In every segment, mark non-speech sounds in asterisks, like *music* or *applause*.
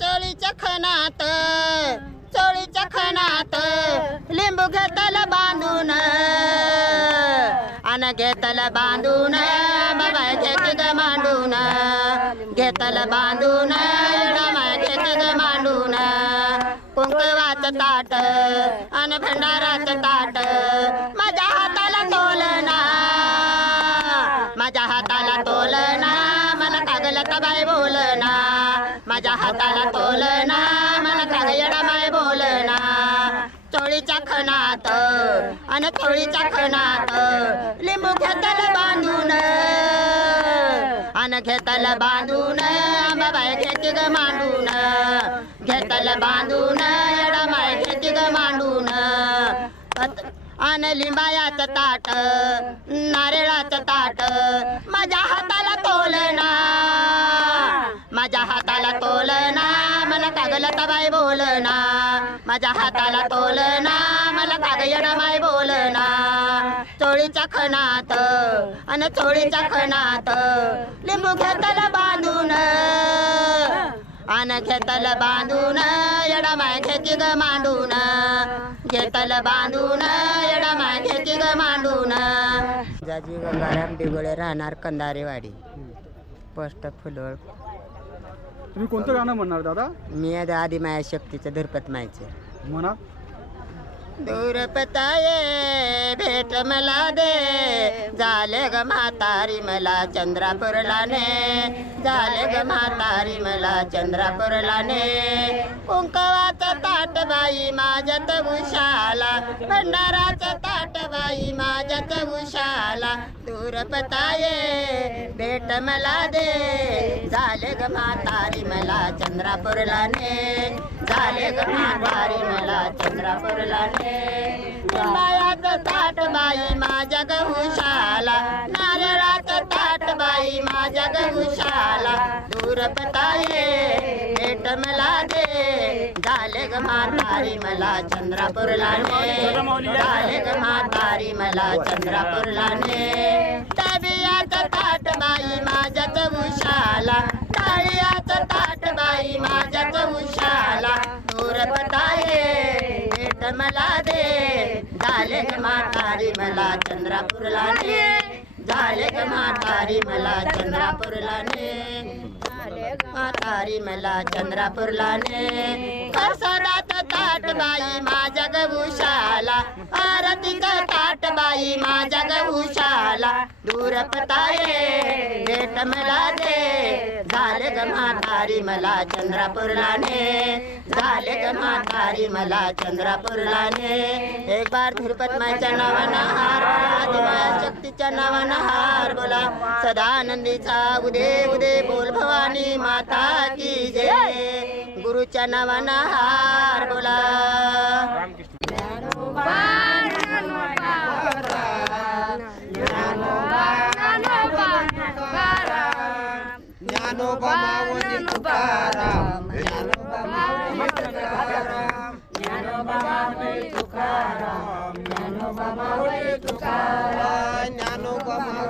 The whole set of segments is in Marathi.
चोळीच्या खणात चोळीच्या खणात लिंबू घेतल बांधून. अन घेतल बांधून बाबा घेत ग मांडून. घेतल बांधून माय घेत ग मांडून. कुंकवाचं ताट अन भंडाराचं ताट. माझ्या बोलना तोलना मला बोलना. चोळीच्या खणात आणि चोळीच्या खणात लिंबू घेतल बांधून. अन घेतल बांधून बाबाय घेती ग मांडून. घेतल बांधून एडमाय घेती ग मांडून. आणि अन लिंबायाचं ताट नारळाचं ताट माझ्या हाताला तोलना. मला कागल तबाय बोलना. माझ्या हाताला तोलना. मला कागयडा माय बोलना. चोळीच्या खणात अन चोळीच्या खणात लिंबू घेतला बांधून. अन घेतल बांधून एडा माय घेती ग मांडून. घेतल बांधून एडा माय घेती ग मांडून. जाजी गंगाराम डिगोळे राहणार कंदारेवाडी पोस्ट फुलवळ. तुम्ही कोणतं गाणं म्हणणार दादा? मी आता आधी माया शक्तीचं धुरपत मायचे म्हणा. दूरपताये भेट मला दे. झाले ग म्हातारी मला चंद्रापूरला ने झाले ग म्हातारी मला चंद्रापूरला ने कुंकवाचं ताट बाई माझ्यात उशाला भंडाराचा ताट बाई माझ्यात उशाला दूरपताये भेट मला दे. झाले ग म्हातारी मला चंद्रापूरला ने झाले ग म्हातारी मला चंद्रापूरला ने ताट बाई माझ्या गहुशाला नारळाचं ताट आई माझ्या गहुशाला दूर पताये भेट मला दे. झाले ग म्हातारी मला चंद्रापूरला ने झाले ग म्हातारी मला चंद्रापूरला ने तबियात ताट बाई माझ्या उशाला टाळियाचं ताट बाई माझ्या उशाला दूर पताये भेट मला दे. झाले ग म्हातारी मला चंद्रापूरला ने झाले ग म्हातारी मला चंद्रापूरला ने म्हातारी मला चंद्रापूरला ने प्रसादात ताट बाई माझ्या गभूषाला बाई माझ्या गहुशाला दूर पताये. भेट मला दे. झाले ग म्हातारी मला चंद्रापूरला ने झाले ग म्हातारी मला चंद्रापूरला ने एक बार धुरपत मायच्या नावानं हार बोला शक्तीच्या नावानं हार बोला. सदानंदीचा उदे उदे बोल भवानी माता की जय. गुरुच्या नावानं हार बोला.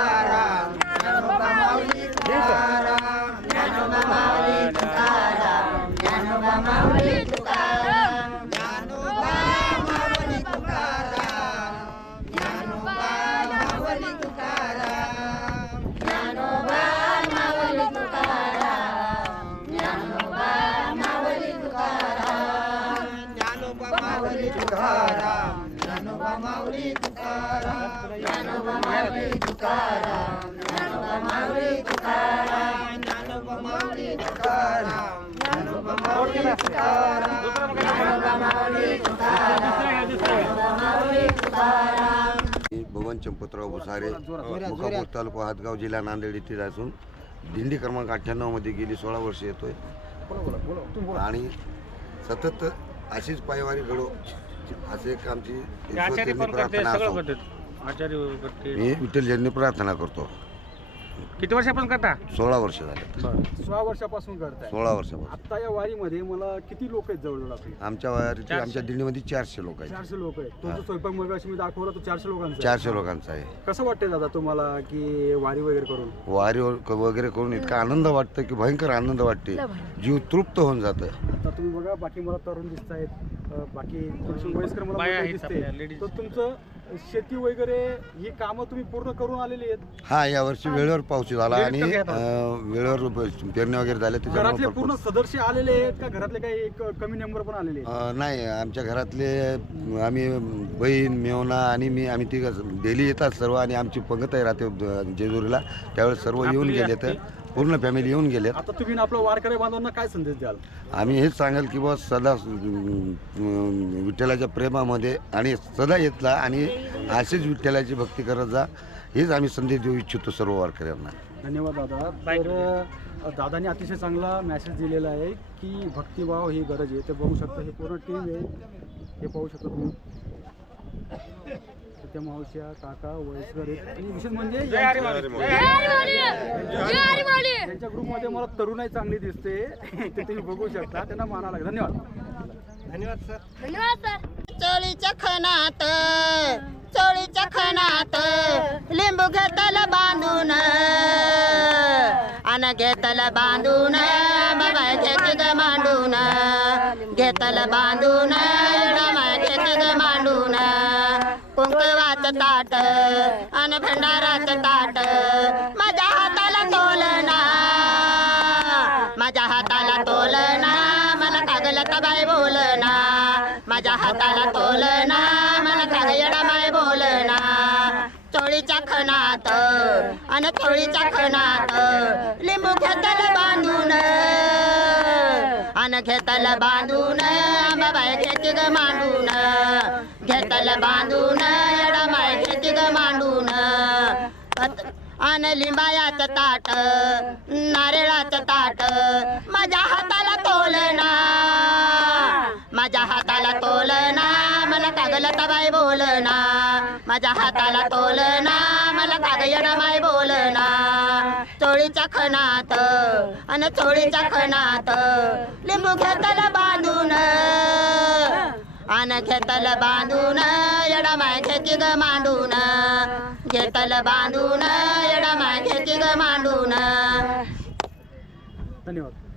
Nara. भगवान चंपतराव भुसारे मुकापूर तालुका हातगाव जिल्हा नांदेड येथील असून दिंडी क्रमांक अठ्ठ्याण्णवमध्ये गेली सोळा वर्ष येतोय. आणि सतत अशीच पायवारी घडो असे एक आमची प्रार्थना मी विठ्ठलजननी प्रार्थना करतो. किती वर्षापासून करता? सोळा वर्ष झाले. सोळा वर्षापासून करताय. सोळा वर्षापासून. आता या वारीमध्ये मला किती लोक आहेत जवळजवळ आपली? आमच्या वारीचे आमच्या दिंडीमध्ये चारशे लोक आहेत. चारशे लोक आहेत. तो जो स्वयंपाक मग मी दाखवला तो चारशे लोकांचा आहे. चारशे लोकांचा आहे. कसं वाटतंय दादा तुम्हाला की वारी वगैरे करून? वारी वगैरे करून इतका आनंद वाटतं की भयंकर आनंद वाटते जीव तृप्त होऊन जातं आता तुम्ही बघा बाकी मला तरुण दिसत आहेत बाकी वयस्कर मला बाया मंडळी आहेत आपल्या, दिसते ladies. तर तुमचं शेती वगैरे ही कामं तुम्ही पूर्ण करून आलेली आहेत? हा या वर्षी वेळेवर पाऊस झाला आणि? अं, वेळेवर ब- पेरणी वगैरे झाल्या घरातले पूर्ण भरपूर- सदस्य आलेले आहेत का? घरातले काही एक कमी नंबर पण आलेले आहेत? अं, नाही आमच्या घरातले आम्ही बहीण मेवना आणि मी आम्ही ती डेली येतात सर्व आणि आमची पंगतही राहते अं, जेजुरीला. त्यावेळेस सर्व येऊन आपली गेले तर पूर्ण फॅमिली येऊन गेलेत. आता तुम्ही ना आपल्या वारकरी बांधवांना काय संदेश द्याल? आम्ही हेच सांगाल की बस सदा अं, विठ्ठलाच्या प्रेमामध्ये आणि सदा येतला आणि अशीच विठ्ठलाची भक्ती करत जा. हेच आम्ही संदेश देऊ इच्छितो सर्व वारकऱ्यांना. धन्यवाद दादा. तर अ, दादाने अतिशय चांगला मेसेज दिलेला आहे की भक्तिभाव ही गरज आहे. ते बघू शकता हे पूर्ण टीम आहे. हे पाहू शकता तुम्ही. त्या मावश्या काका वयस्कर आहेत. आणि विशेष म्हणजे यांच्या- त्यांच्या ग्रुपमध्ये मला तरुणाई चांगली दिसते. *laughs* ते तुम्ही बघू शकता. त्यांना माना लागेल. धन्यवाद. चोळीच्या खणात चोळीच्या खणात लिंबू घेतल बांधून. अन घेतल बांधून बाबा घेते ग मांडून. घेतल बांधून. ताट अन भंडाराचं ताट माझ्या हाताला तोलना माझ्या हाताला तोलना मला कागल तबाय बोलना माझ्या हाताला तोलना मला कागयडा माय बोलना चोळीच्या खणात अन चोळीच्या खणात लिंबू घेतल बांधून. अन घेतल बांधून बाबाय घेती मांडून. घेतल बांधून आणि लिंबायाच लिंबायाचं ताट नारळाचं ताट माझ्या हाताला तोलना माझ्या हाताला तोलना मला कागलता तबाई बोलना माझ्या हाताला तोलना मला कागयडा माय बोलना चोळीच्या खणात आणि चोळीच्या खणात लिंबू घेताला अन घेतल बांधून येडा माय घेती ग मांडून. घेतल बांधून येडा माय घेती ग मांडून. धन्यवाद.